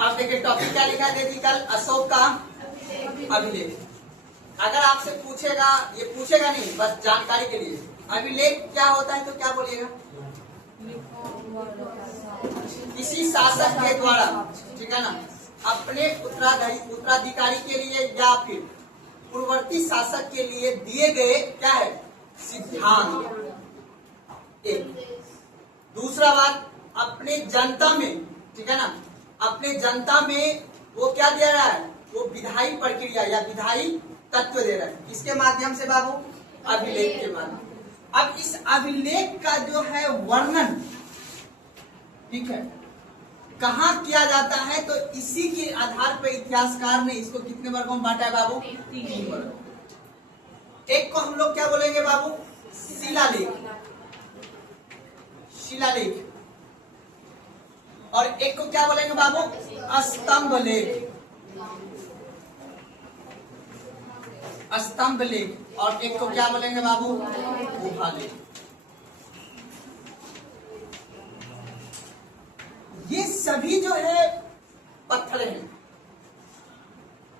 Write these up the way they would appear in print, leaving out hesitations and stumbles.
आप देखिए टॉपिक क्या लिखा है, देखिए कल अशोक का अभिलेख। अगर आपसे पूछेगा, ये पूछेगा नहीं, बस जानकारी के लिए, अभिलेख क्या होता है तो क्या बोलिएगा? किसी शासक के द्वारा, ठीक है ना, अपने उत्तराधिकारी के लिए या फिर पूर्ववर्ती शासक के लिए दिए गए क्या है, सिद्धांत। एक दूसरा बात, अपने जनता में, ठीक है ना, अपने जनता में वो क्या दे रहा है, वो विधायी प्रक्रिया या विधायी तत्व दे रहा है। किसके माध्यम से बाबू? अभिलेख के माध्यम। अब इस अभिलेख का जो है वर्णन, ठीक है, कहाँ किया जाता है, तो इसी के आधार पर इतिहासकार ने इसको कितने वर्गों में बांटा है बाबू? 3 वर्ग। एक को हम लोग क्या बोलेंगे बाबू? शिलालेख, शिलालेख। और एक को क्या बोलेंगे बाबू? स्तंभ लेख, स्तंभ लेख। और एक को क्या बोलेंगे बाबू? गुहा लेख। ये सभी जो है पत्थर हैं,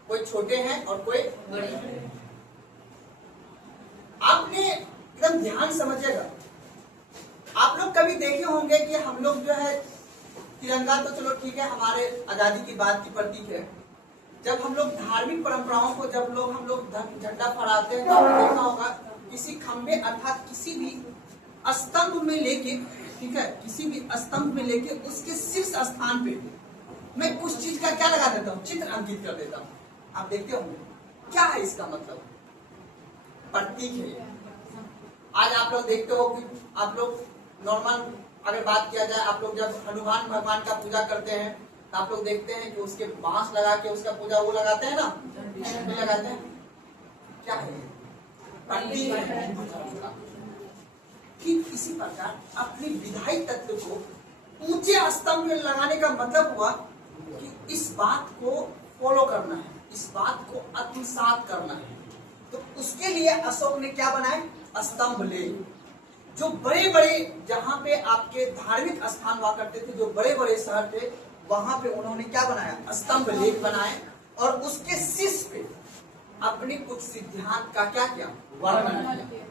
कोई छोटे हैं और कोई बड़े हैं। आपने एकदम ध्यान समझिएगा। आप लोग कभी देखे होंगे कि हम लोग जो है तिरंगा तो चलो ठीक है, हमारे आजादी की बात की प्रतीक है। जब हम लोग धार्मिक परंपराओं को, जब हम लोग झंडा फहराते हैं, तो आपने देखा होगा किसी खंबे अर्थात किसी भी स्तंभ में लेके, ठीक है, किसी भी स्तंभ में लेके उसके शीर्ष स्थान पे मैं कुछ चीज का क्या लगा देता हूँ, चित्र अंकित कर देता हूँ। आप देखते होंगे क्या है इसका मतलब, प्रतीक है। आज आप लोग देखते हो कि आप लोग नॉर्मल अगर बात किया जाए, आप लोग जब हनुमान भगवान का पूजा करते हैं तो आप लोग देखते हैं कि उसके बांस लगा के उसका पूजा वो लगाते हैं ना, लगाते हैं। क्या है? प्रतीक है हिंदू धर्म का। ठीक इसी प्रकार अपने विधायी तत्व को ऊंचे स्तंभ में लगाने का मतलब हुआ कि इस बात को फॉलो करना है, इस बात को आत्मसात करना है। तो उसके लिए अशोक ने क्या बनाए? स्तंभ लेख। जो बड़े बड़े, जहां पे आपके धार्मिक स्थान हुआ करते थे, जो बड़े बड़े शहर थे, वहां पे उन्होंने क्या बनाया? स्तंभ लेख बनाए और उसके शीर्ष पे अपने कुछ सिद्धांत का क्या किया? वर्णन किया।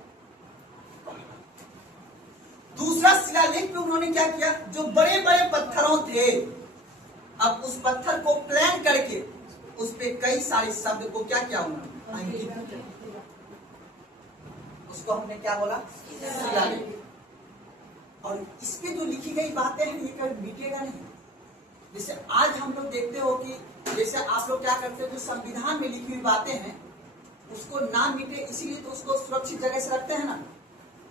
दूसरा शिलालेख पे उन्होंने क्या किया? जो बड़े बड़े पत्थरों थे, अब उस पत्थर को प्लान करके उस पे कई सारे शब्द को क्या किया? उन्होंने अंकित किया। उसको हमने क्या बोला? शिलालेख। और इस पे जो लिखी गई बातें हैं ये कभी मिटेगा नहीं। जैसे आज हम लोग देखते हो कि जैसे आप लोग क्या करते हो, जो संविधान में लिखी हुई बातें हैं उसको ना मिटे, इसीलिए तो उसको सुरक्षित जगह से रखते हैं ना।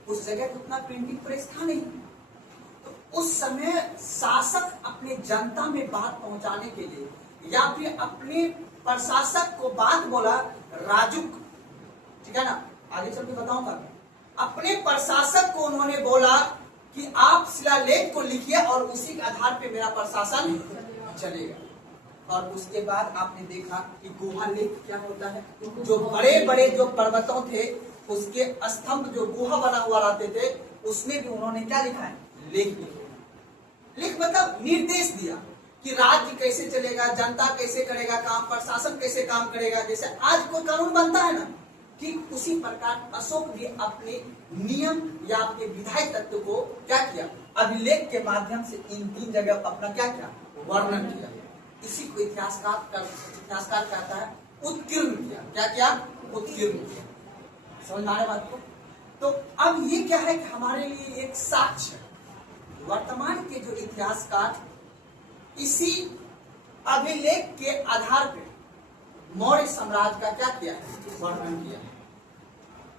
उस जगह को उतना प्रिंटिंग प्रेस था नहीं, तो उस समय शासक अपने जनता में बात पहुंचाने के लिए या फिर अपने प्रशासक को बात बोला, राजुक, ठीक है ना, आगे चल के बताऊंगा। अपने प्रशासक को उन्होंने बोला कि आप शिलालेख को लिखिए और उसी के आधार पे मेरा प्रशासन चलेगा। और उसके बाद आपने देखा कि गुहा लेख क्या होता है? जो बड़े बड़े जो पर्वतों थे उसके स्तंभ, जो गुहा बना हुआ रहते थे, उसमें भी उन्होंने क्या लिखा है? लेख लिखा। लेख मतलब निर्देश दिया कि राज्य कैसे चलेगा, जनता कैसे करेगा काम, प्रशासन कैसे काम करेगा। जैसे आज कोई कानून बनता है ना, ठीक उसी प्रकार अशोक भी अपने नियम या अपने विधायी तत्व को क्या किया? अभिलेख के माध्यम से इन 3 जगह अपना क्या किया? वर्णन किया। इसी को इतिहासकार कहता है उत्कीर्ण किया। क्या किया? उत्कीर्ण किया। समझ आ रहा है बात को? तो अब ये क्या है कि हमारे लिए एक साक्ष्य है। वर्तमान के जो इतिहासकार इसी अभिलेख के आधार पर मौर्य साम्राज्य का क्या किया है? वर्णन किया है।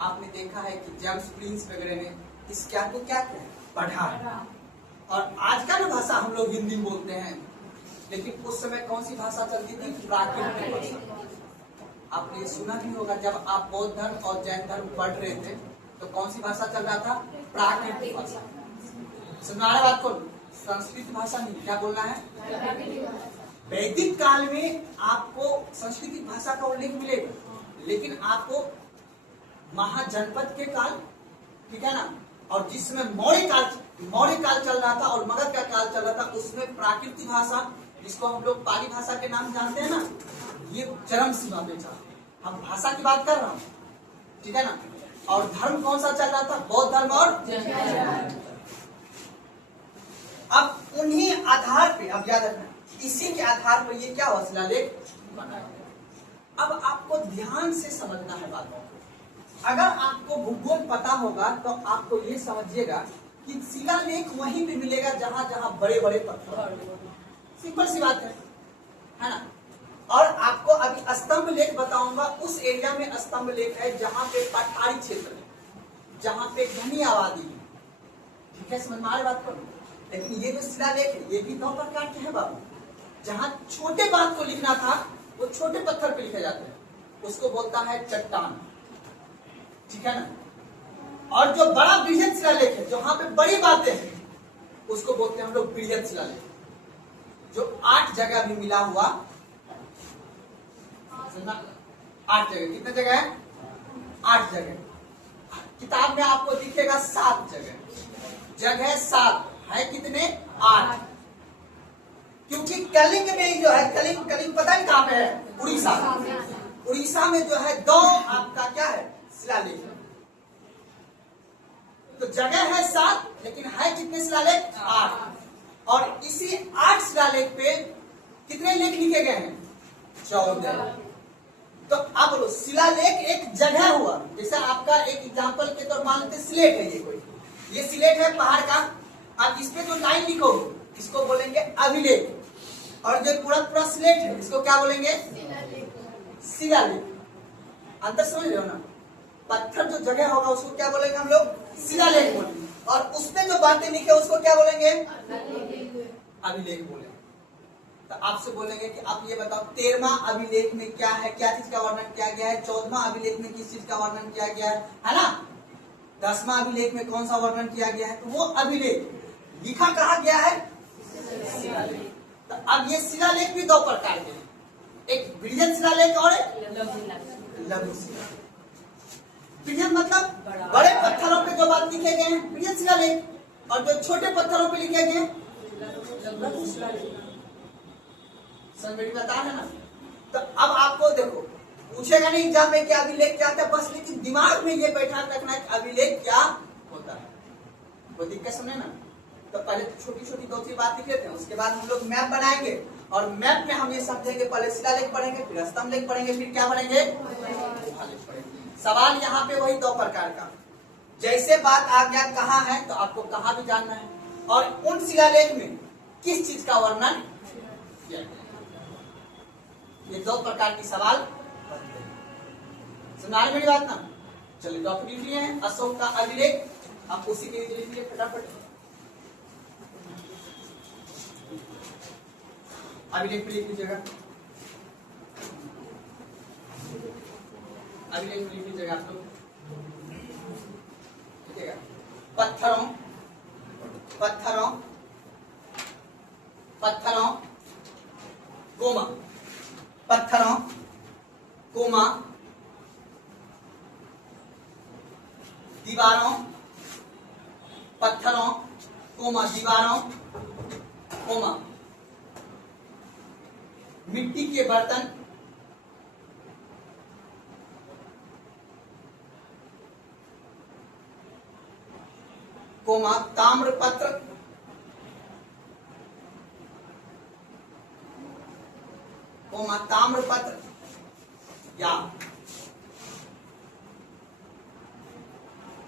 आपने देखा है कि जेम्स प्रिंस वगैरह ने इस क्या को क्या किया? पढ़ा। और आज का जो भाषा हम लोग हिंदी में बोलते हैं, लेकिन उस समय कौन सी भाषा चलती थी? प्राकृत भाषा। आपने सुना भी होगा, जब आप बौद्ध धर्म और जैन धर्म पढ़ रहे थे तो कौन सी भाषा चल रहा था? प्राकृत भाषा। सुना रहे बात को? संस्कृत भाषा नहीं, क्या बोलना है? वैदिक काल में आपको संस्कृत भाषा का उल्लेख मिलेगा, लेकिन आपको महाजनपद के काल, ठीक है ना, और जिस समय मौर्य काल चल रहा था और मगध का काल चल रहा था, उसमें प्राकृतिक भाषा जिसको हम लोग पाली भाषा के नाम जानते हैं ना, ये चरम सीमा पे चला। हम भाषा की बात कर रहा हूँ, ठीक है ना। और धर्म कौन सा चल रहा था? बौद्ध धर्म और अब उन्हीं आधार पे, अब याद रखना, इसी के आधार पर ये क्या हुआ? शिलालेख बनाया। अब आपको ध्यान से समझना है बातों को। अगर आपको भूगोल पता होगा तो आपको ये समझिएगा कि शिलालेख वहीं पे मिलेगा जहां जहां बड़े बड़े पत्थर। सिंपल सी बात है ना। और आपको अभी स्तंभ लेख बताऊंगा, उस एरिया में स्तंभ लेख है जहां पे पठारी क्षेत्र है, जहां पे घनी आबादी है। ठीक है, समझ में आ रही बात पर? लेकिन ये जो शिलालेख है ये भी दो प्रकार के हैं बाबू। जहां छोटे बात को लिखना था वो छोटे पत्थर पे लिखे जाते हैं, उसको बोलता है चट्टान। ठीक है ना। और जो बड़ा बृहद शिलालेख है जहां पे बड़ी बातें हैं उसको बोलते हैं हम लोग बृहद शिलालेख, जो 8 जगह भी मिला हुआ। 8 जगह, कितने जगह है? 8 जगह। किताब में आपको दिखेगा 7 जगह 7 है, कितने? 8। क्योंकि कलिंग में जो है, कलिंग पता है कहां पे है? उड़ीसा। उड़ीसा में जो है 2 आपका क्या है? शिलालेख। तो जगह है 7 लेकिन है कितने शिलालेख? 8। और इसी 8 शिलालेख पे कितने लेख लिखे गए हैं? 14। तो अब बोलो, शिलालेख एक जगह हुआ। जैसे आपका एक एग्जांपल के तौर मान लेते स्लेट है, ये कोई, ये स्लेट है पहाड़ का। अब इस पे जो लाइन लिखो इसको बोलेंगे अभिलेख, और जो पूरा स्लेट है इसको क्या बोलेंगे? शिलालेख। अंतर समझ रहे हो ना? पत्थर जो जगह होगा उसको क्या बोलेंगे हम लोग? शिलालेख बोलेंगे। और उसपे जो बातें लिखे उसको क्या बोलेंगे? अभिलेख बोलेंगे। तो आपसे बोलेंगे कि आप ये बताओ 13वां अभिलेख में क्या है, क्या चीज का वर्णन किया गया है? 14वां अभिलेख में किस चीज का वर्णन किया गया है ना? 10वां अभिलेख में कौन सा वर्णन किया गया है? तो वो अभिलेख लिखा कहा गया है? शिलालेख। तो अब ये शिलालेख भी 2 प्रकार के हैं, एक बृहद शिलालेख और एक लघु शिलालेख। बृहद मतलब बड़े पत्थरों पे जो बात लिखे गए हैं बृहद शिलालेख, और जो छोटे पत्थरों पे लिखे गए लघु शिलालेख। समझ में बता है ना? तो अब आपको देखो पूछेगा नहीं एग्जाम में कि अभिलेख क्या होता है, बस लेकिन दिमाग में ये बैठा रखना है कि अभिलेख क्या होता है। कोई दिक्कत समझे ना? तो पहले छोटी छोटी 2-3 बात लिख लेते हैं, उसके बाद हम लोग मैप बनाएंगे, और मैप में हम ये समझेंगे, पहले शिलालेख पढ़ेंगे, फिर स्तंभ लेख पढ़ेंगे, फिर क्या पढ़ेंगे? सवाल यहाँ पे वही 2 प्रकार का, जैसे बात आ गया कहाँ है तो आपको कहाँ भी जानना है, और उन शिलालेख में किस चीज का वर्णन किया गया। ये 2 प्रकार की सवाल बनते हैं। सुना मेरी बात ना? चलिए टॉपिक लिख लिए हैं अशोक का अभिलेख, आप उसी के लिए लिख लिए फटाफट। अभिलेख में लिख लीजिएगा, अभिलेख में लिख लीजिएगा आप लोग। ठीक है, पत्थरों पत्थरों पत्थरों कोमा, पत्थरों कोमा दीवारों, पत्थरों कोमा दीवारों कोमा मिट्टी के बर्तन, कोमा ताम्रपत्र, कोमा ताम्रपत्र, या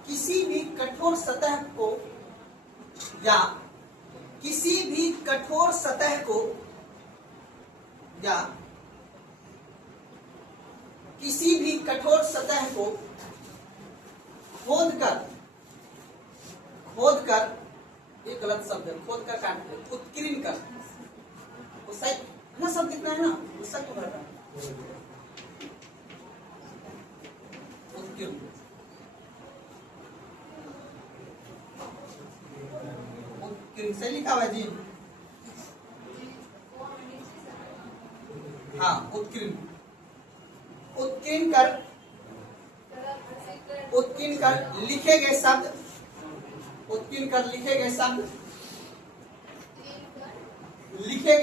किसी भी कठोर सतह को, या किसी भी कठोर सतह को, या किसी भी कठोर सतह को खोदकर, ये गलत शब्द है, खोदकर काट दे, उत्कीर्ण कर, वो सही ना शब्द कितना है ना, उसका क्यों भर रहा है? उत्कीर्ण, उत्कीर्ण सही लिखा हुआ है जी। हाँ, उत्कीर्ण, उत्कीर्ण कर लिखे गए शब्द, उत्कीर्ण कर लिखे गए शब्द, लिखे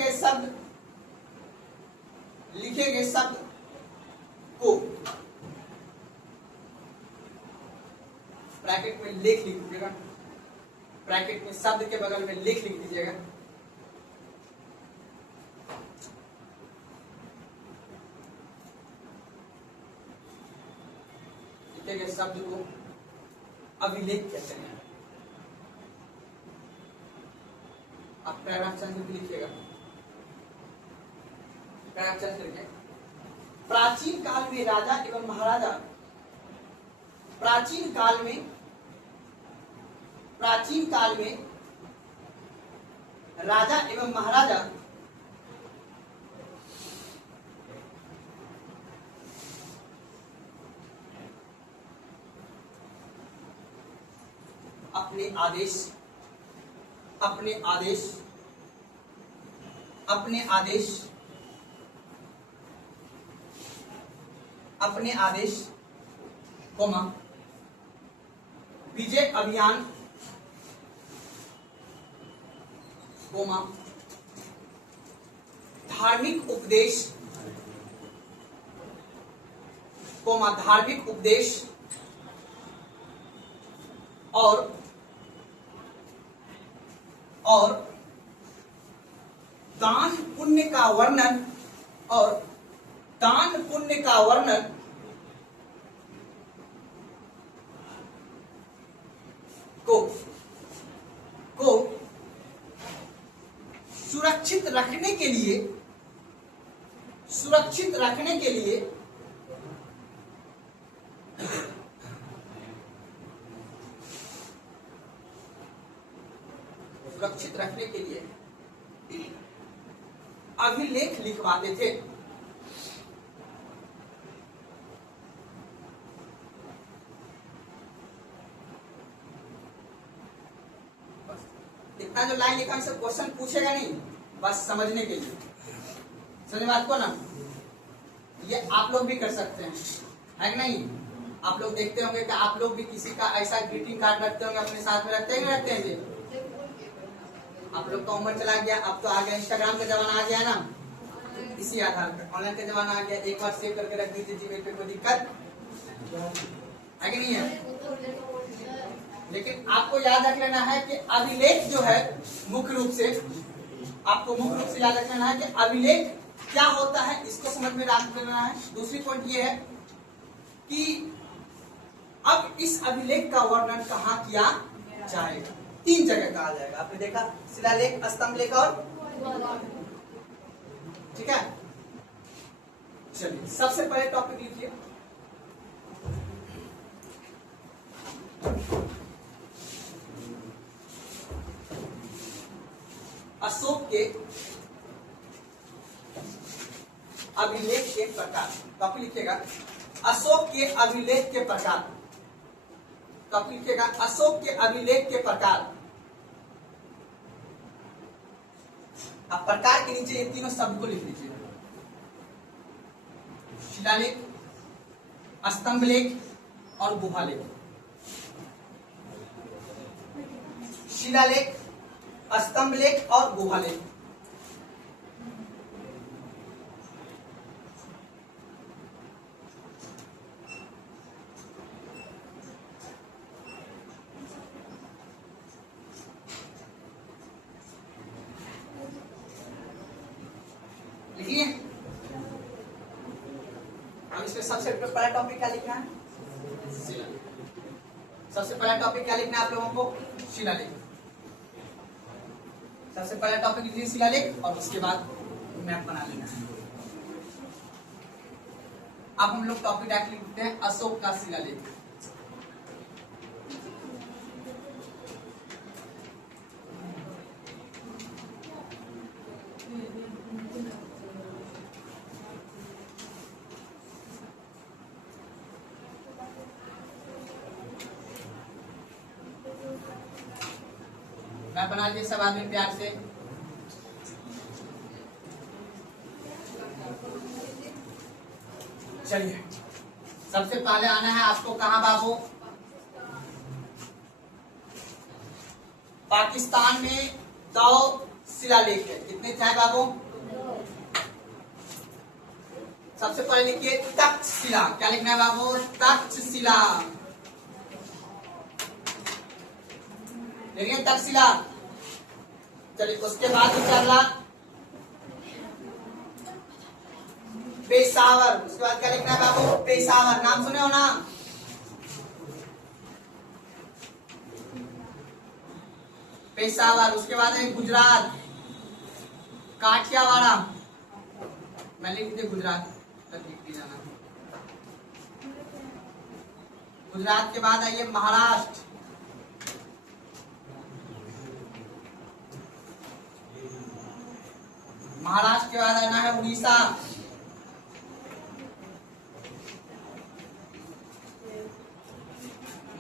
गए शब्द को ब्रैकेट में लेख लिख दीजिएगा, ब्रैकेट में शब्द के बगल में लेख लिख दीजिएगा। लिखे गए शब्द को अभिलेख कहते हैं। आप पैराग्राफ चंद भी लिखिएगा, पैराग्राफ चंद करके। प्राचीन काल में राजा एवं महाराजा, प्राचीन काल में राजा एवं महाराजा अपने आदेश कोमा विजय अभियान कोमा धार्मिक उपदेश और दान पुण्य का वर्णन को सुरक्षित रखने के लिए अभिलेख लिखवाते थे। इतना जो लाइन लिखा है क्वेश्चन पूछेगा नहीं, बस समझने के लिए। समझ बात को ना, ये आप लोग भी कर सकते हैं, है कि नहीं? आप लोग देखते होंगे कि आप लोग भी किसी का ऐसा ग्रीटिंग कार्ड रखते होंगे, अपने साथ में रखते हैं जी। आप लोग का उम्र चला गया, अब तो आ गया इंस्टाग्राम का जमाना आ गया ना, इसी आधार पर ऑनलाइन का जमाना आ गया। एक बार सेव करके रख दीजिए जीमेल पे, कोई दिक्कत है कि नहीं है? लेकिन आपको याद रख लेना है कि अभिलेख जो है मुख्य रूप से याद रख लेना है कि अभिलेख क्या होता है, इसको समझ में रख लेना है। दूसरी पॉइंट ये है कि अब इस अभिलेख का वर्णन कहाँ किया जाएगा? 3 जगह कहा जाएगा। आपने देखा, शिलालेख, स्तंभ लेख और, ठीक है। चलिए सबसे पहले टॉपिक लिखिए, अशोक के अभिलेख के प्रकार। टॉपिक लिखिएगा अशोक के अभिलेख के प्रकार। टॉपिक लिखिएगा अशोक के अभिलेख के प्रकार। अब प्रकार के नीचे ये तीनों शब्द को लिख लीजिए, शिलालेख, स्तंभ लेख और गुहालेख। शिलालेख, स्तंभ लेख और गुहालेख। लिखिए। अब इसमें सबसे पहला टॉपिक क्या लिखना है? शिलालेख। सबसे पहला टॉपिक क्या लिखना है आप लोगों को? शिलालेख। सबसे पहला टॉपिक लिखिए शिलालेख और उसके बाद मैप बना लेना है। अब हम लोग टॉपिक डायरेक्ट लिखते हैं अशोक का शिलालेख। मैप बना लीजिए सब आदमी प्यार से। चलिए सबसे पहले आना है आपको कहां बाबू? पाकिस्तान में दौ शिलालेख है। कितने थे बाबू? सबसे पहले लिखिए तक्षशिला। क्या लिखना है बाबू? तक्षशिला। देखिए तक्षशिला। चलिए उसके बाद चला पेशावर। उसके बाद क्या लिखना है बाबू? पेशावर। नाम सुने हो ना? पेशावर। उसके बाद है गुजरात, काठियावाड़ा। मैं लिख दिया गुजरात तक लिख जाना। गुजरात के बाद आइए महाराष्ट्र, महाराष्ट्र के बाद आना है उड़ीसा,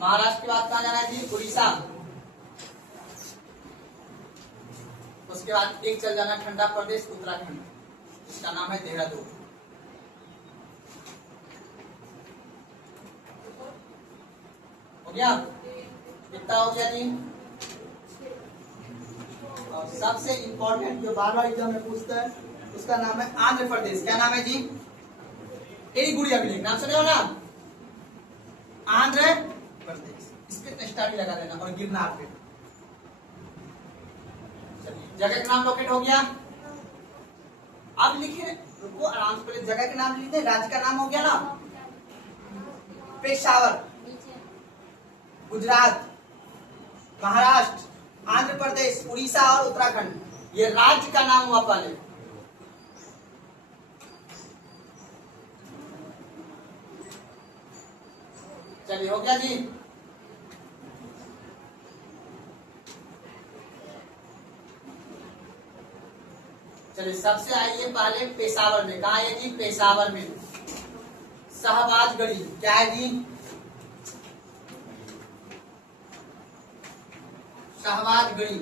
महाराष्ट्र के बाद कहा जाना है जी? उड़ीसा। उसके बाद एक चल जाना ठंडा प्रदेश उत्तराखंड, इसका नाम है देहरादून। हो गया? कितना हो गया जी? और सबसे इंपॉर्टेंट जो बार बार एग्जाम में पूछता है उसका नाम है आंध्र प्रदेश। क्या नाम है जी? एरीगुड़ी अभिलेख। नाम सुने हो ना? आंध्र प्रदेश। इस पे स्टार भी लगा देना। और गिरनार पे। जगह का नाम लोकेट हो गया। अब लिखिए, रुको आराम से, पहले जगह के नाम लिखते हैं। राज्य का नाम हो गया ना? पेशावर, गुजरात, महाराष्ट्र, आंध्र प्रदेश, उड़ीसा और उत्तराखंड, ये राज्य का नाम हुआ पहले। चलिए हो गया जी? चलिए सबसे आइए पहले पेशावर में। कहा है जी? पेशावर में शहबाजगढ़ी। क्या है जी? शहबाजगढ़ी।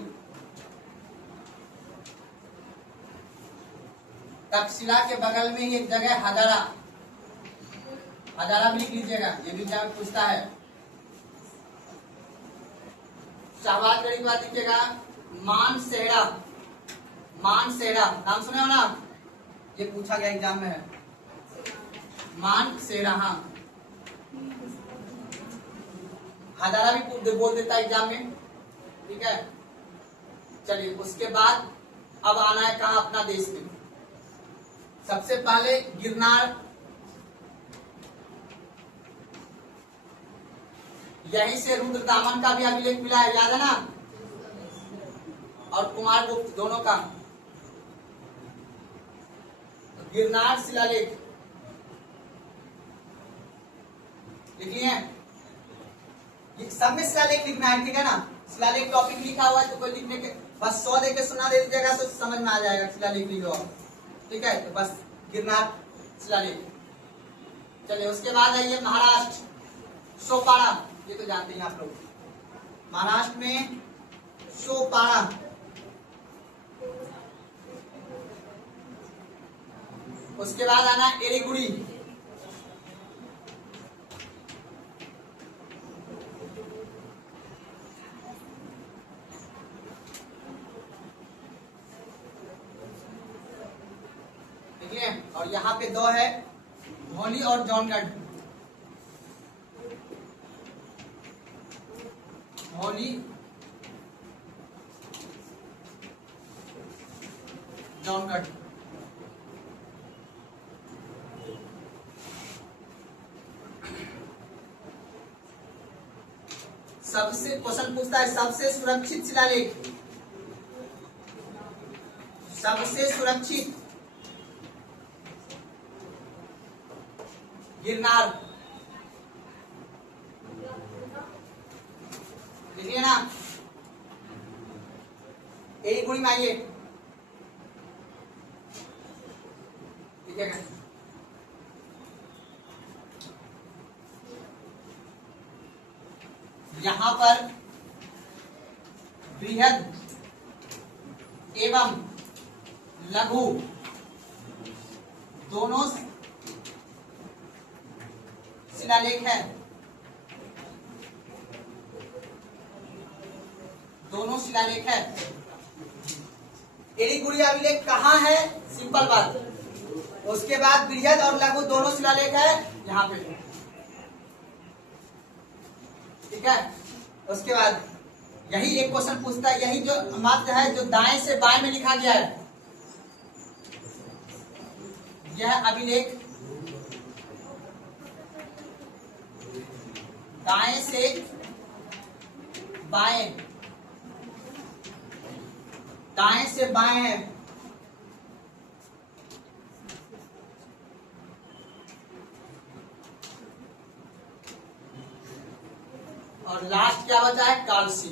तक्षशिला के बगल में एक जगह हजारा, हजारा भी लिख लीजिएगा, ये भी एग्जाम पूछता है। शहबाजगढ़ी के बाद लिखिएगा मानसेड़ा। मानसेड़ा नाम सुने हो ना? ये पूछा गया एग्जाम में है। मानसेड़ा। हाँ, हजारा भी बोल देता है एग्जाम में। ठीक है। चलिए उसके बाद अब आना है कहा? अपना देश में। सबसे पहले गिरनार, यहीं से रुद्रदामन का भी अभिलेख मिला है, याद है ना? और कुमारगुप्त दोनों का। गिरनार शिलालेख लिखिए। सब में शिलालेख लिखना है, ठीक है ना? शिलालेख टॉपिक लिखा हुआ है तो कोई लिखने के बस 100 दे के सुना दे दीजिएगा तो समझ में आ जाएगा। शिलालेख लिखो, ठीक है? तो बस गिरनार शिलालेख। चलिए उसके बाद आइए महाराष्ट्र, सोपाड़ा। ये तो जानते हैं आप लोग। महाराष्ट्र में सोपाड़ा। उसके बाद आना एरीगुड़ी। देखिए, और यहाँ पे दो है, धौली और जौनगढ़। धौली, जौनगढ़। सबसे क्वेश्चन पूछता है सबसे सुरक्षित शिलालेख। सबसे सुरक्षित गिरनार। देखिए ना, एरीगुड़ी में आइए, ठीक है? यहां पर बृहद एवं लघु दोनों शिलालेख है। दोनों शिलालेख है। एड़ीगुड़ी अभिलेख कहाँ है? सिंपल बात। उसके बाद बृहद और लघु दोनों शिलालेख है यहाँ पे, ठीक है। उसके बाद यही एक क्वेश्चन पूछता है, यही जो मात्र है जो दाएं से बाएं में लिखा गया है, यह अभिलेख दाएं से बाएं, दाएं से बाएं है। और लास्ट क्या बचा है? कालसी।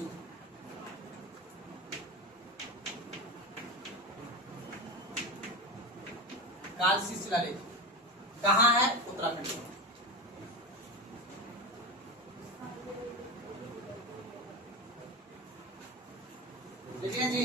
कालसी शिलालेख कहाँ है? उत्तराखंड में। देखिए जी,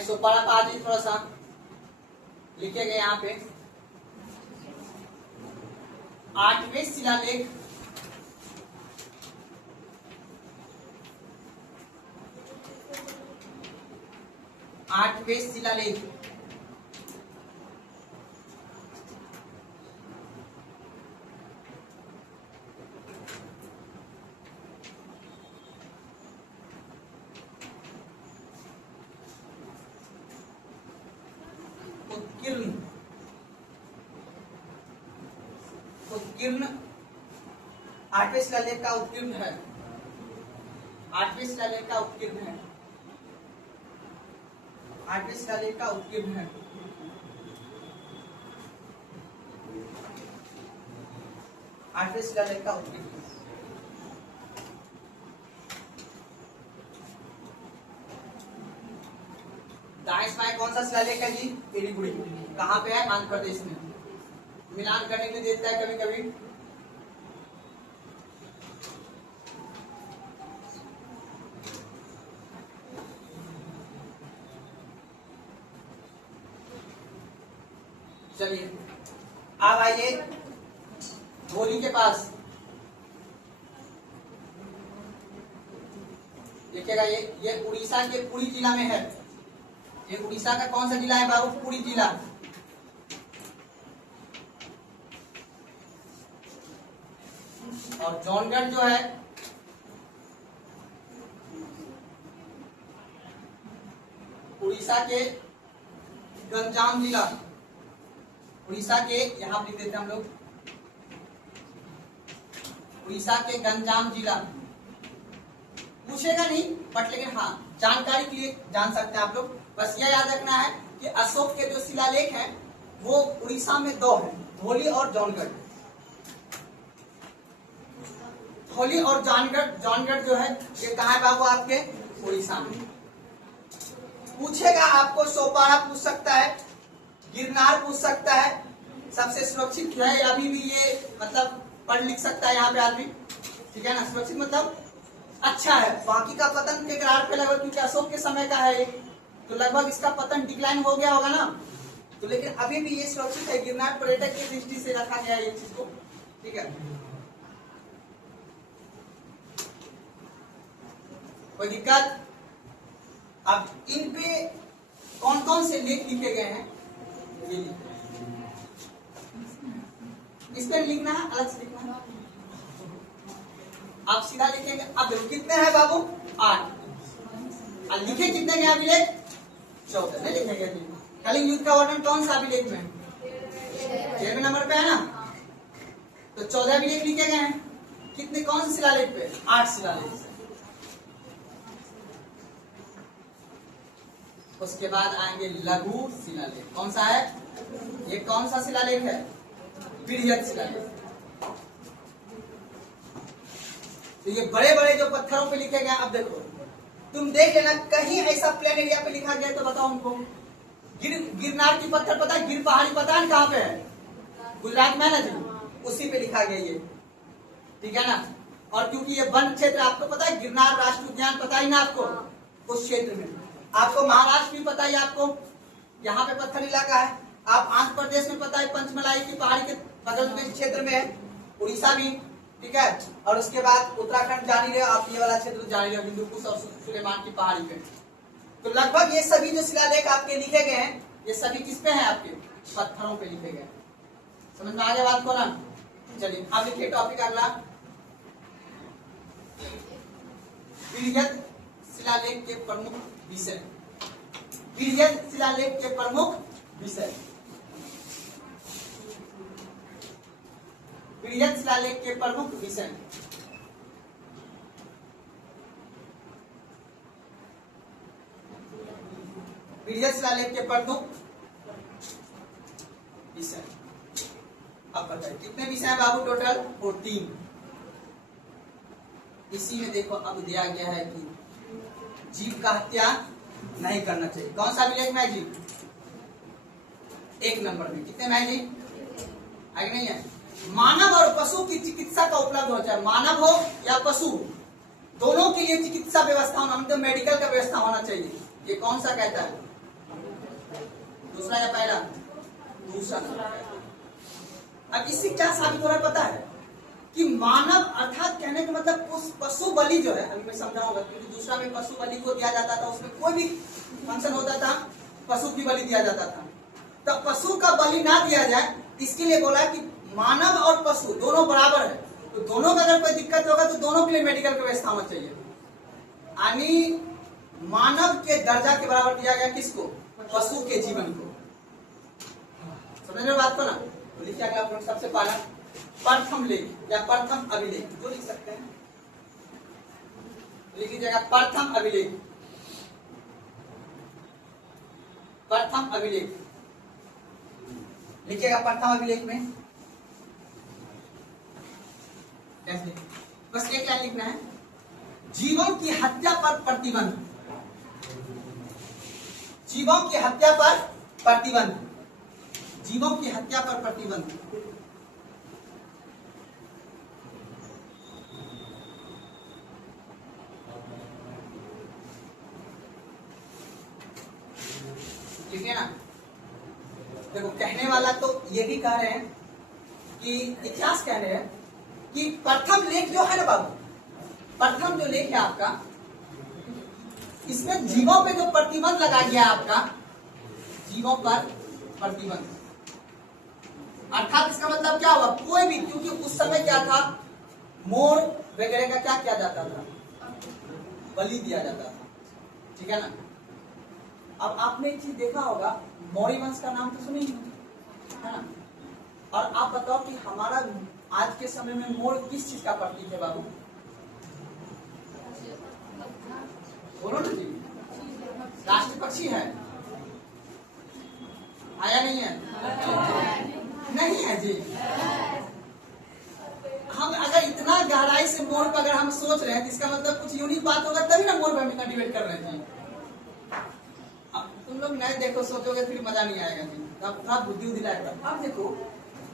सोपारा पादी थोड़ा सा लिखेंगे यहाँ पे। 8वें शिलालेख, 8वें शिलालेख उत्कीर्ण 8वें शिलालेख का उत्कीर्ण है। 8वें शिलालेख का उत्कीर्ण है। 8वें शिलालेख का उत्कीर्ण है। 8वें शिलालेख का उत्कीर्ण है। दाएं बाएं कौन सा शिलालेख है जी? एड़ीगुड़ी। कहाँ पे है? आंध्र प्रदेश में। मिलान करने के लिए देता है कभी कभी। चलिए अब आइए धोली के पास। देखिएगा ये उड़ीसा के पुरी जिला में है। ये उड़ीसा का कौन सा जिला है बाबू? पुरी जिला। और जौनगढ़ जो है उड़ीसा के गंजाम जिला। उड़ीसा के यहाँ लिख देते हैं हम लोग, उड़ीसा के गंजाम जिला। पूछेगा नहीं बट लेकिन हाँ जानकारी के लिए जान सकते हैं आप लोग। बस यह याद रखना है कि अशोक के जो शिलालेख हैं वो उड़ीसा में 2 हैं, धौली और जौनगढ़। धौली और जौनगढ़ जो है ये कहाँ है बाबू? आपके उड़ीसा में। पूछेगा आपको, सोपारा पूछ सकता है, गिरनार पूछ सकता है। सबसे सुरक्षित है अभी भी ये, मतलब पढ़ लिख सकता है यहाँ पे आदमी, ठीक है ना। सुरक्षित मतलब अच्छा है। बाकी का पतन के करार पे लगभग, क्योंकि अशोक के समय का है तो लगभग इसका पतन डिक्लाइन हो गया होगा ना, तो लेकिन अभी भी ये सुरक्षित है। गिरनार पर्यटक की दृष्टि से रखा गया ये चीज को, ठीक है। कोई दिक्कत? अब इन पे कौन कौन से लेख लिखे गए हैं ये लिखना, इस पर लिखना है, अलग से लिखना है। आप सीधा लिखेंगे। अब देखो कितने हैं बाबू? 8। और लिखे कितने गए अभिलेख? 14 नहीं लिखेंगे। कलिंग युद्ध का वर्णन कौन सा अभिलेख में? 6वें नंबर पे है ना, तो 14 अभिलेख लिखे गए हैं। कितने कौन से शिलालेख पे? 8 शिलालेख। उसके बाद आएंगे लघु शिलालेख। कौन सा है ये? कौन सा शिलालेख है? बृहद शिलालेख। तो ये बड़े बड़े जो पत्थरों पे लिखे गए। अब देखो तुम देख लेना, कहीं ऐसा प्लेन एरिया पे लिखा गया तो बताओ उनको। गिरनार की पत्थर पता है, गिर पहाड़ी पता है कहाँ पे है? गुजरात में ना जी, उसी पे लिखा गया ये, ठीक है ना। और क्योंकि ये वन क्षेत्र आपको पता है, गिरनार राष्ट्रीय उद्यान पता ही ना आपको, उस क्षेत्र में। आपको महाराष्ट्र भी पता है, आपको यहाँ पे पत्थर इलाका है। आप आंध्र प्रदेश में पता है, पंचमलाई की पहाड़ी के बगल में क्षेत्र में है, उड़ीसा भी, ठीक है। और उसके बाद उत्तराखंड जानी रहे आप, ये वाला क्षेत्र जानी रहे, हिंदुकुश और सुलेमान की पहाड़ी पे। तो लगभग ये सभी जो शिलालेख आपके लिखे गए हैं, ये सभी किस पे हैं? आपके पत्थरों पे लिखे गए। समझ में आ गया बात को ना? चलिए अब लिखिए टॉपिक अगला, पीढ़िगत शिलालेख के प्रमुख विषय। पीढ़िगत शिलालेख के प्रमुख विषय, पीढ़िगत शिलालेख के प्रमुख विषय। पीढ़िगत शिलालेख के प्रमुख विषय। अब बताइए कितने विषय है बाबू? टोटल 14। इसी में देखो अब दिया गया है कि जीव का हत्या नहीं करना चाहिए। कौन सा विलेख में है जी? 1 नंबर में। कितने में है जी? आगे नहीं है। मानव और पशु की चिकित्सा का उपलब्ध हो, चाहे मानव हो या पशु, दोनों के लिए चिकित्सा व्यवस्था होना, मतलब मेडिकल का व्यवस्था होना चाहिए। ये कौन सा कहता है? दूसरा या पहला? दूसरा। अब इससे क्या साबित हो रहा है पता है? कि मानव अर्थात कहने का मतलब उस पशु बलि जो है, अभी मैं समझाऊंगा, क्योंकि दूसरा में पशु बलि को दिया जाता था, उसमें कोई भी फंक्शन होता था पशु की बलि दिया जाता था। तो पशु का बलि ना दिया जाए, इसके लिए बोला कि मानव और पशु दोनों बराबर है, तो दोनों का अगर कोई दिक्कत होगा तो दोनों के लिए मेडिकल की व्यवस्था होना चाहिए। यानी मानव के दर्जा के बराबर दिया गया किसको? पशु के जीवन को। समझ रहे हो बात को ना? तो लिखिए अगला सबसे पहला प्रथम लेख या प्रथम अभिलेख, जो लिख सकते हैं लिख लीजिएगा। प्रथम अभिलेख, प्रथम अभिलेख लिखिएगा। प्रथम अभिलेख में कैसे? बस एक लाइन लिखना है, जीवों की हत्या पर प्रतिबंध। जीवों की हत्या पर प्रतिबंध, जीवों की हत्या पर प्रतिबंध। ठीक है ना? देखो कहने वाला तो ये भी कह रहे हैं कि इतिहास कह रहे हैं कि प्रथम लेख जो है ना बाबू, प्रथम जो लेख है आपका, इसमें जीवों पे जो प्रतिबंध लगा गया आपका, जीवों पर प्रतिबंध। अर्थात इसका मतलब क्या हुआ? कोई भी, क्योंकि उस समय क्या था, मोर वगैरह का क्या किया जाता था? बलि दिया जाता था, ठीक है ना। अब आपने एक चीज देखा होगा, मौर्य वंश का नाम तो सुने ही है ना। और आप बताओ कि हमारा आज के समय में मोर किस चीज का प्रतीक है बाबू? बोलो ना जी। राष्ट्रीय पक्षी है? आया नहीं है? नहीं है जी। हम अगर इतना गहराई से मोर पर अगर हम सोच रहे हैं तो इसका मतलब कुछ यूनिक बात होगा, तभी ना मोर पर हम इतना डिबेट कर रहे थे। अब तुम लोग नए देखो, सोचोगे फिर मजा नहीं आएगा जी। अब थोड़ा बुद्धि दिलाएगा। अब देखो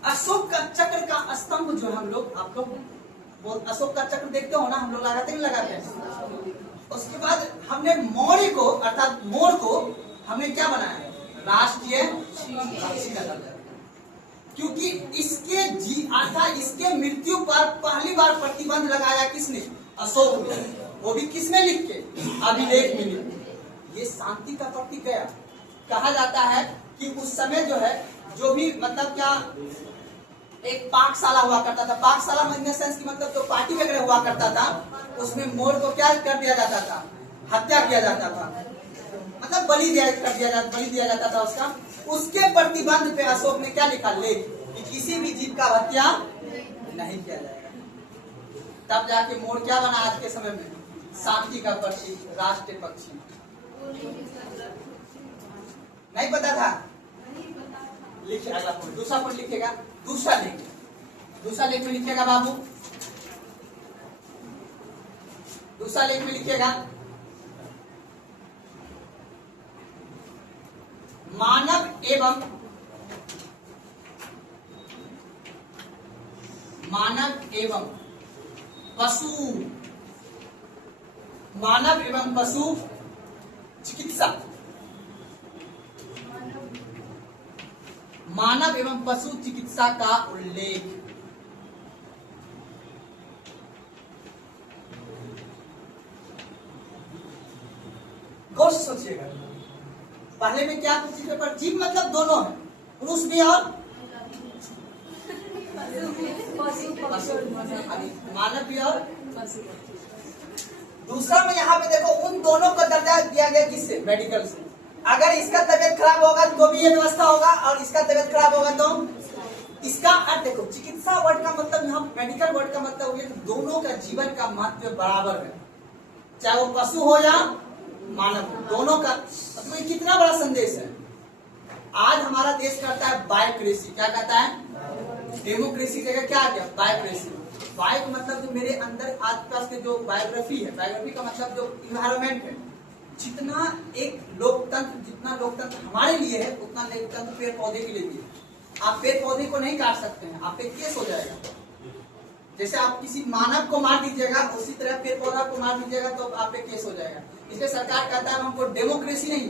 अशोक का चक्र का स्तंभ जो हम लोग, आप लोग अशोक का चक्र देखते हो ना, हम लोग लगाते नहीं लगाते हैं। उसके बाद हमने मौर्य को अर्थात मोर को हमने क्या बनाया? राष्ट्रीय पक्षी का दर्जा, क्योंकि इसके अर्थात इसके मृत्यु पर पहली बार प्रतिबंध लगाया किसने? अशोक ने। वो भी किसने लिख के? अभिलेख में लिख के। ये शांति का प्रतीक गया। कहा जाता है कि उस समय जो है, जो भी मतलब क्या एक पाकशाला हुआ करता था, पाकशाला इन सेंस की मतलब जो पार्टी वगैरह हुआ करता था, उसमें मोर को क्या कर दिया जाता था? हत्या किया जाता था, मतलब बलि दिया जाता था उसका। उसके प्रतिबंध पे अशोक ने क्या लिखा? लेख कि किसी भी जीव का हत्या नहीं किया जाएगा। तब जाके मोर क्या बना आज के समय में? शांति का प्रतीक, राष्ट्रीय पक्षी। नहीं पता था? लिखिए अगला पॉइंट, दूसरा पॉइंट लिखिएगा। दूसरा लेख में लिखिएगा बाबू, दूसरा लेख में लिखिएगा, मानव एवं पशु, मानव एवं पशु चिकित्सा, मानव एवं पशु चिकित्सा का उल्लेख। गौर से सोचिएगा, पहले में क्या पूछी पेपर, जीव मतलब दोनों है, पुरुष भी और मानव भी और। दूसरा में यहाँ पे देखो उन दोनों का दर्जा दिया गया किससे, मेडिकल से। अगर इसका तबियत खराब होगा तो भी ये व्यवस्था होगा और इसका तबियत खराब होगा तो इसका अर्थ देखो, चिकित्सा वर्ड का मतलब यहाँ मेडिकल वर्ड का मतलब हो गया कि दोनों का जीवन का महत्व बराबर है, चाहे वो पशु हो या मानव, दोनों का। तो ये कितना बड़ा संदेश है। आज हमारा देश करता है बायोक्रेसी, क्या कहता है, डेमोक्रेसी जगह क्या आ गया, बायोक्रेसी। बायो मतलब जो मेरे अंदर आसपास के जो बायोग्राफी है, बायोग्राफी का मतलब जो इन्वायरमेंट है, जितना एक लोकतंत्र, जितना लोकतंत्र हमारे लिए है उतना लोकतंत्र पेड़ पौधे के लिए भी है। आप पेड़ पौधे को नहीं काट सकते हैं, आप पे केस हो जाएगा। जैसे आप किसी मानव को मार दीजिएगा उसी तरह पेड़ पौधा को मार दीजिएगा तो आप पे केस हो जाएगा। इसलिए सरकार कहता है हमको डेमोक्रेसी नहीं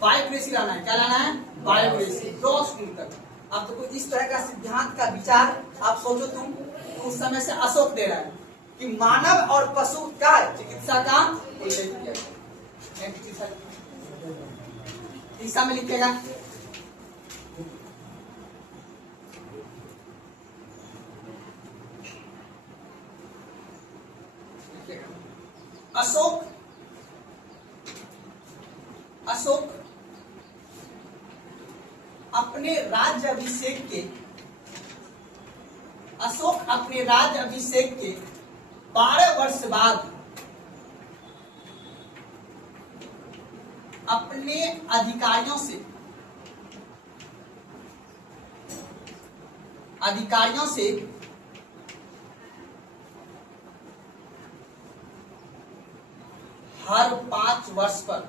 बायोक्रेसी लाना है। क्या लाना है, बायोक्रेसी, क्रॉस तक। अब तो इस तरह का सिद्धांत का विचार आप सोचो, तुम उस समय से अशोक दे रहा है कि मानव और पशु का चिकित्सा का उल्लेख किया। तीसरा में लिखेगा अशोक अपने राज्य अभिषेक के 12 वर्ष बाद अपने अधिकारियों से हर 5 वर्ष पर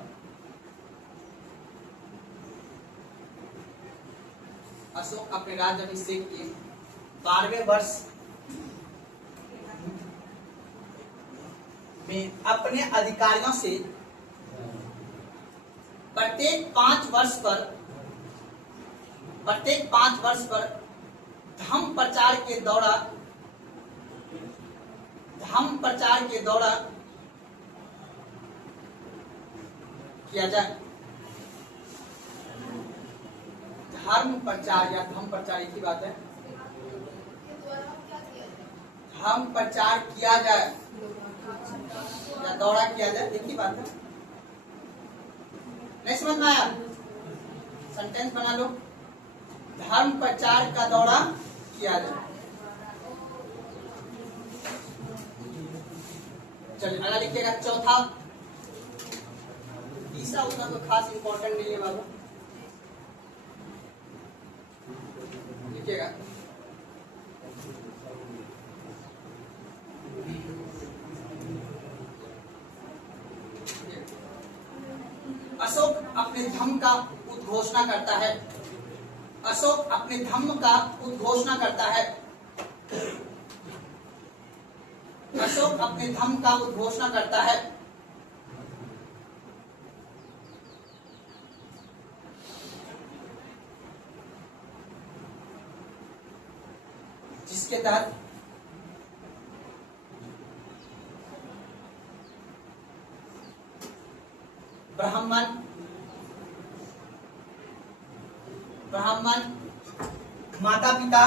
अशोक अपने राज्य अभिषेक के 12वें वर्ष में अपने अधिकारियों से प्रत्येक 5 वर्ष पर धम्म प्रचार के दौरान किया जाए। धर्म प्रचार या धम्म प्रचार एक ही बात है। धम्म प्रचार किया जाए या दौरा किया जाए, एक ही बात है। नहीं समझ में आया, सेंटेंस बना लो, धर्म प्रचार का दौरा किया जाए। चलिए अगला लिखिएगा चौथा। तीसरा उतना तो खास इंपॉर्टेंट नहीं है बाबू, लिखिएगा अशोक अपने धम्म का उद्घोषणा करता है। अशोक अपने धम्म का उद्घोषणा करता है। अशोक अपने धम्म का उद्घोषणा करता है। जिसके तहत ब्राह्मण माता पिता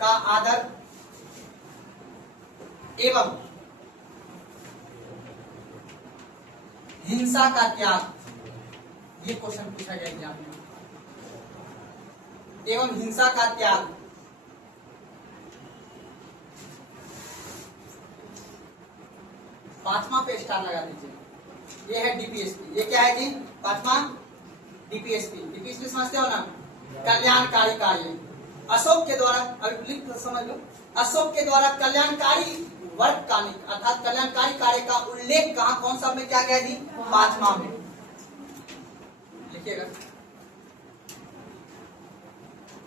का आदर एवं हिंसा का त्याग, ये क्वेश्चन पूछा गया एग्जाम में। एवं हिंसा का त्याग, पांचवा पे स्टार लगा दीजिए। ये है डीपीएसपी। ये क्या है जी, पांचवा डीपीएसपी। डीपीएसपी समझते हो ना, कल्याणकारी कार्य। अशोक के द्वारा, अभी लिख समझ लो, अशोक के द्वारा कल्याणकारी वर्ग का अर्थात कल्याणकारी कार्य का उल्लेख कहाँ कौन सा में क्या गया जी? 5वां में। लिखिएगा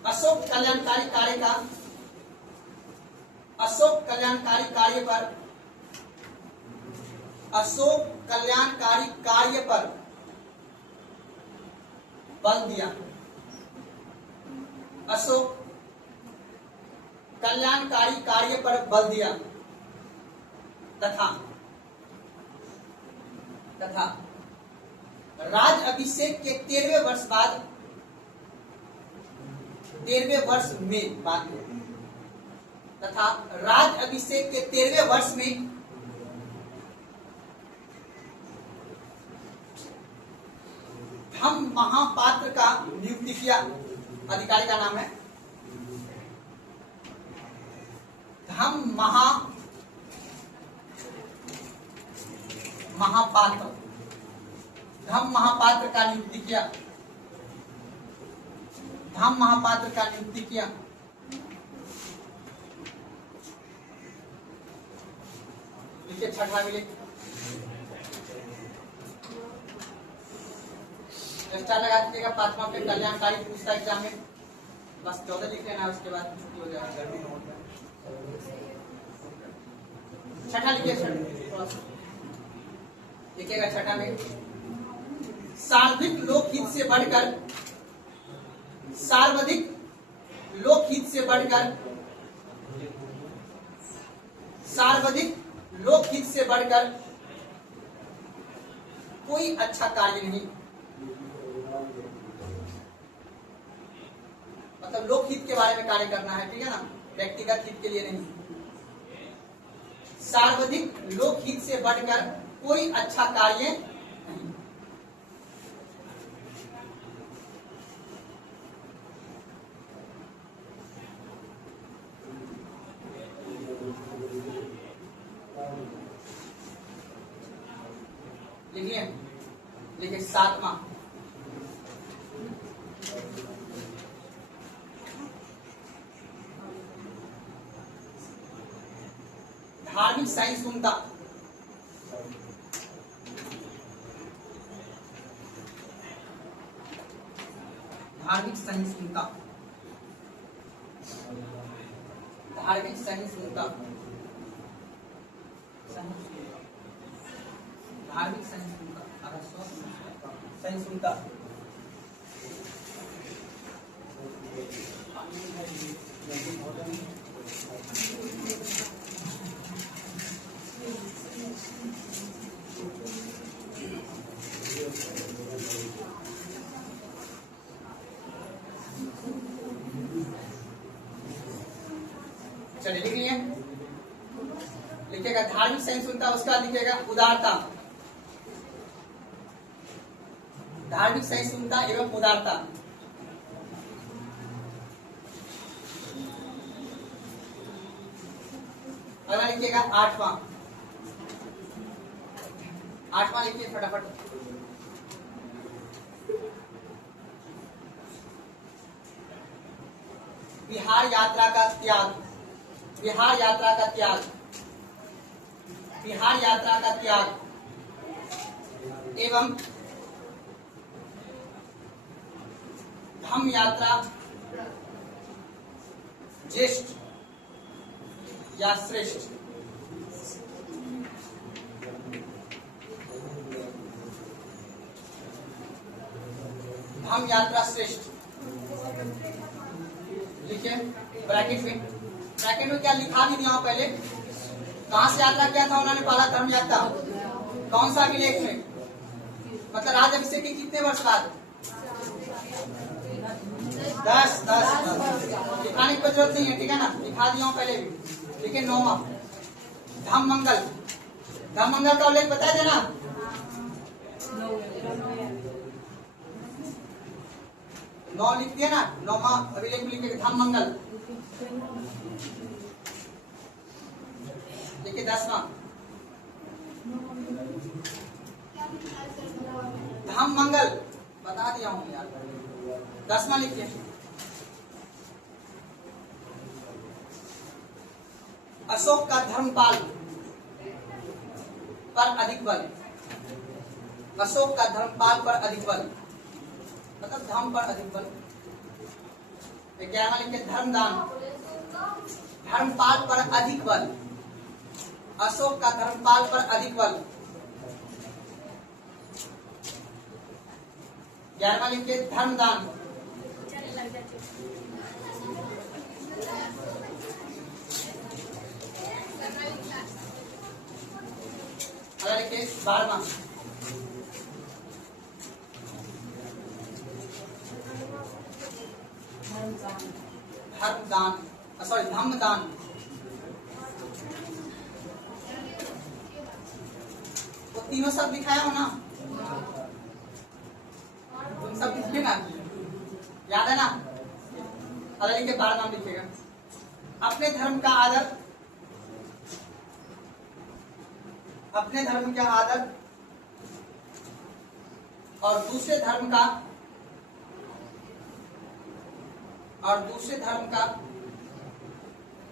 अशोक कल्याणकारी कार्य का, अशोक कल्याणकारी कार्य पर, अशोक कल्याणकारी कार्य पर बल दिया, अशोक कल्याणकारी कार्य पर बल दिया तथा राज अभिषेक के 13वें वर्ष बाद, 13वें वर्ष में बात तथा राज अभिषेक के 13वें वर्ष में धम्म महापात्र का नियुक्ति किया। अधिकारी का नाम है धम्म महापात्र, धम्म महापात्र का नियुक्ति किया, धम्म महापात्र का नियुक्ति किया। देखिए छठा भी लिख, स्टार लगा दीजिएगा। 5वां पे कल्याणकारी पूछता एग्जाम में, बस 14 लिख लेना, उसके बाद छुट्टी हो जाएगा। छठा लिखिए, देखिएगा छठा में सार्वधिक लोकहित से बढ़कर, सर्वाधिक लोकहित से बढ़कर, सर्वाधिक लोकहित से बढ़कर कोई अच्छा कार्य नहीं। मतलब लोकहित के बारे में कार्य करना है, ठीक है ना, व्यक्तिगत हित के लिए नहीं। सर्वाधिक लोकहित से बढ़कर कोई अच्छा कार्य नहीं। लिखिए 7वां धार्मिक सहिष्णुता, धार्मिक सहिष्णुता, धार्मिक सहिष्णुता, धार्मिक सहिष्णुता, सहिष्णुता। चलिए लिख लिए, लिखिएगा धार्मिक सहिष्णुता, उसका लिखिएगा उदारता, धार्मिक सहिष्णुता एवं उदारता। अगला लिखिएगा 8वां, 8वां लिखिए फटाफट। बिहार यात्रा का त्याग, बिहार यात्रा का त्याग, बिहार यात्रा का त्याग एवं धम्म यात्रा ज्येष्ठ या श्रेष्ठ, धम्म यात्रा श्रेष्ठ। लिखिए ब्रैकेट में, ब्रैकेट में क्या लिखा भी दिया पहले, कहां से यात्रा किया था उन्होंने, पहला धर्म यात्रा, कौन सा अभिलेख में, मतलब राज अभिषेक के कितने वर्ष बाद, 10 लिखाने की कोई जरूरत नहीं है, ठीक है ना, लिखा दिया हूं पहले भी। ठीक है 9वां धम्म मंगल, धम्म मंगल का उल्लेख बता देना, 9 लिख दिया ना, 9वां अभिलेख में लिखेगा धम्म मंगल। देखिए 10वां धम्म मंगल, बता दिया हूं यार। 10वां लिखिए अशोक का धर्मपाल पर अधिक बल। अशोक का धर्मपाल पर अधिक बल मतलब धर्म पर अधिक बल। 11वां लिखिए धर्मदान। धर्मपाल पर अधिक बल। अशोक का धर्मपाल पर अधिक बल। 11वां लिखिए धर्मदान। अगला लिखिए 12वां धर्मदान, सॉरी धम्मदान। वो तीनों शब्द दिखाया हो ना, तुम सब लिखिए ना, याद है ना। अगला लिखिए 12वां लिखिएगा अपने धर्म का आदर। अपने धर्म का आदर और दूसरे धर्म का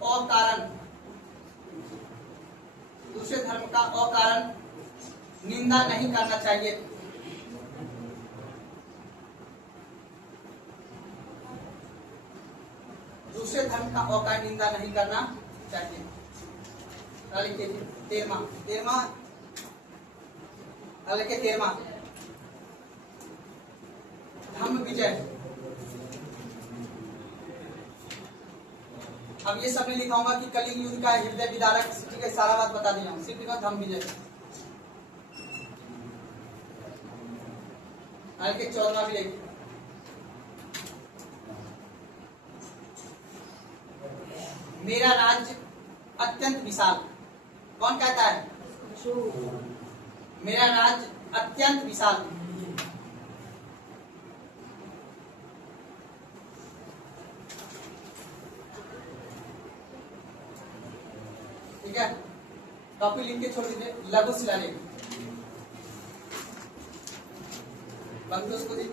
अकारण, दूसरे धर्म का अकारण निंदा नहीं करना चाहिए। दूसरे धर्म का अकारण निंदा नहीं करना चाहिए। लिखिए 13वां धम्म विजय। अब ये सब नहीं लिखा होगा कि कलिंग युद्ध का हृदय विदारक, ठीक है, सारा बात बता दिया हूं, सिर्फ लिखा धम्म विजय। 14वां भी लिखिए मेरा राज्य अत्यंत विशाल। कौन कहता है? मेरा राज्य अत्यंत विशाल। ठीक है, कॉपी लिख के छोड़ दीजिए। लघु शिलालेख बंद उसको दी।